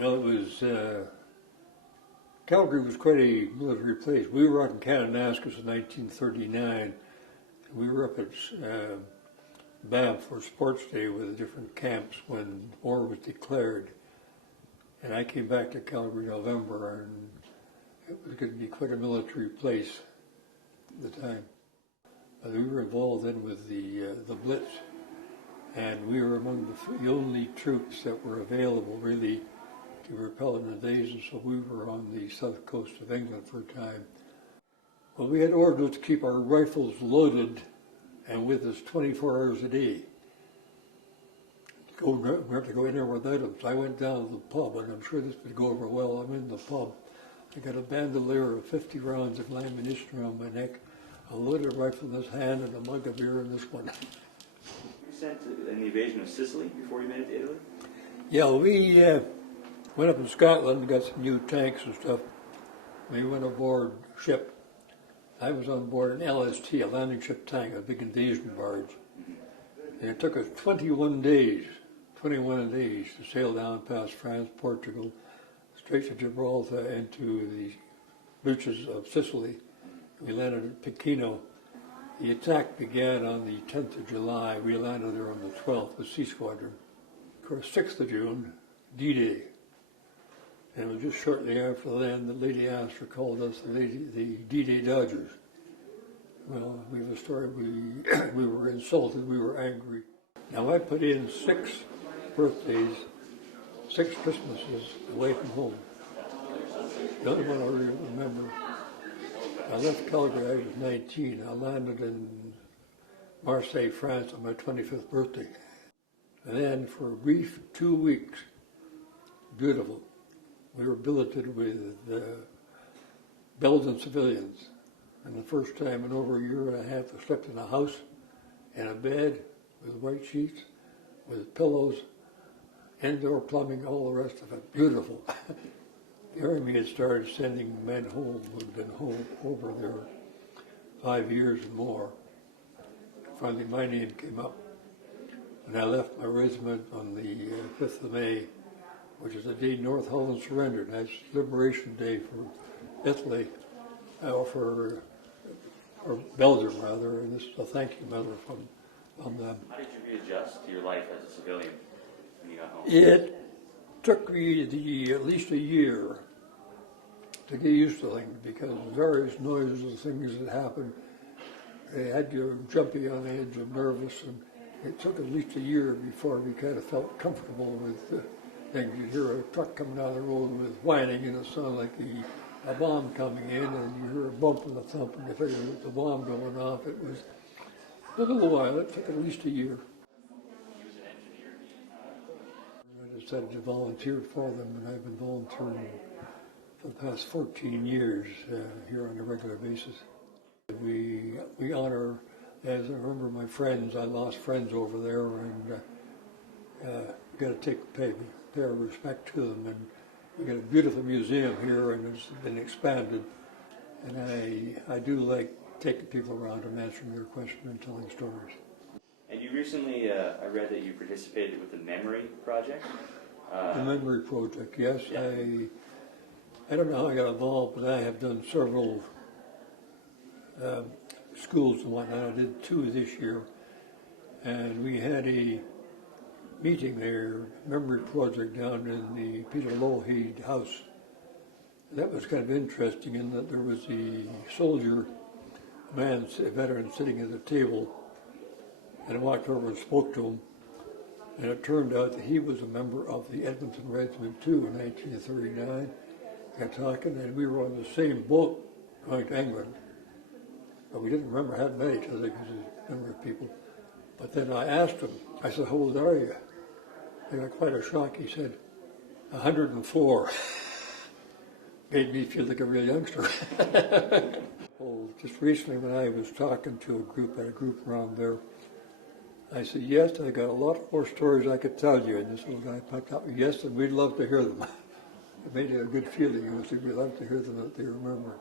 Well, it was, Calgary was quite a military place. We were out in Kananaskis in 1939. We were up at Banff for Sports Day with the different camps when war was declared. And I came back to Calgary in November, and it was going to be quite a military place at the time. We were involved then with the Blitz, and we were among the only troops that were available really to repel an invasion, so we were on the south coast of England for a time. Well, we had orders to keep our rifles loaded and with us 24 hours a day. We have to go in there without them. So I went down to the pub, and I'm sure this would go over well. I'm in the pub. I got a bandolier of 50 rounds of ammunition around my neck, a loaded rifle in this hand, and a mug of beer in this one. You sent in the invasion of Sicily before you made it to Italy? Yeah, we went up in Scotland and got some new tanks and stuff. We went aboard ship. I was on board an LST, a landing ship tank, a big invasion barge. And it took us 21 days to sail down past France, Portugal, straight to Gibraltar into the beaches of Sicily. We landed at Pechino. The attack began on the 10th of July. We landed there on the 12th with Sea Squadron. Of course, 6th of June, D-Day. And it was just shortly after then that Lady Astor called us the D-Day Dodgers. Well, we have a story, we were insulted, we were angry. Now I put in 6 birthdays, 6 Christmases away from home. The other one I really remember, I left Calgary, I was 19. I landed in Marseille, France on my 25th birthday. And then for a brief 2 weeks, beautiful, we were billeted with Belgian civilians. And the first time in over a year and a half, I slept in a house, in a bed, with white sheets, with pillows, indoor plumbing, all the rest of it. Beautiful. The Army had started sending men home who had been home over there 5 years and more. Finally, my name came up, and I left my regiment on the 5th of May, which is the day North Holland surrendered. That's Liberation Day for Italy, for Belgium rather, and this is a thank you medal from them. How did you readjust to your life as a civilian when you got home? It took me at least a year to get used to things because the various noises and things that happened, they had you jumpy on edge and nervous, and it took at least a year before we kind of felt comfortable with things. You'd hear a truck coming down the road with whining and it sounded like a bomb coming in, and you hear a bump and a thump, and you figure it was the bomb going off. It was a little while. It took at least a year. He was an engineer. I decided to volunteer for them, and I've been volunteering for the past 14 years here on a regular basis. We honor, as I remember my friends, I lost friends over there, and got to pay our respect to them. And we got a beautiful museum here, and it's been expanded. And I do like taking people around and answering their questions and telling stories. And you recently, I read that you participated with the Memory Project. The Memory Project, yes. Yeah. I don't know how I got involved, but I have done several schools and whatnot. I did 2 this year. And we had a meeting there, Memory Project, down in the Peter Lougheed house. That was kind of interesting in that there was a soldier, a veteran, sitting at the table, and I walked over and spoke to him, and it turned out that he was a member of the Edmonton Regiment too in 1939. Got talking, and we were on the same boat going to England, but we didn't remember how to met each other because there's a number of people. But then I asked him, I said, how old are you? I got quite a shock. He said, 104. Made me feel like a real youngster. Well, just recently when I was talking to a group around there, I said, yes, I got a lot more stories I could tell you. And this little guy piped up, yes, and we'd love to hear them. It made a good feeling. We'd love to hear them that they remember.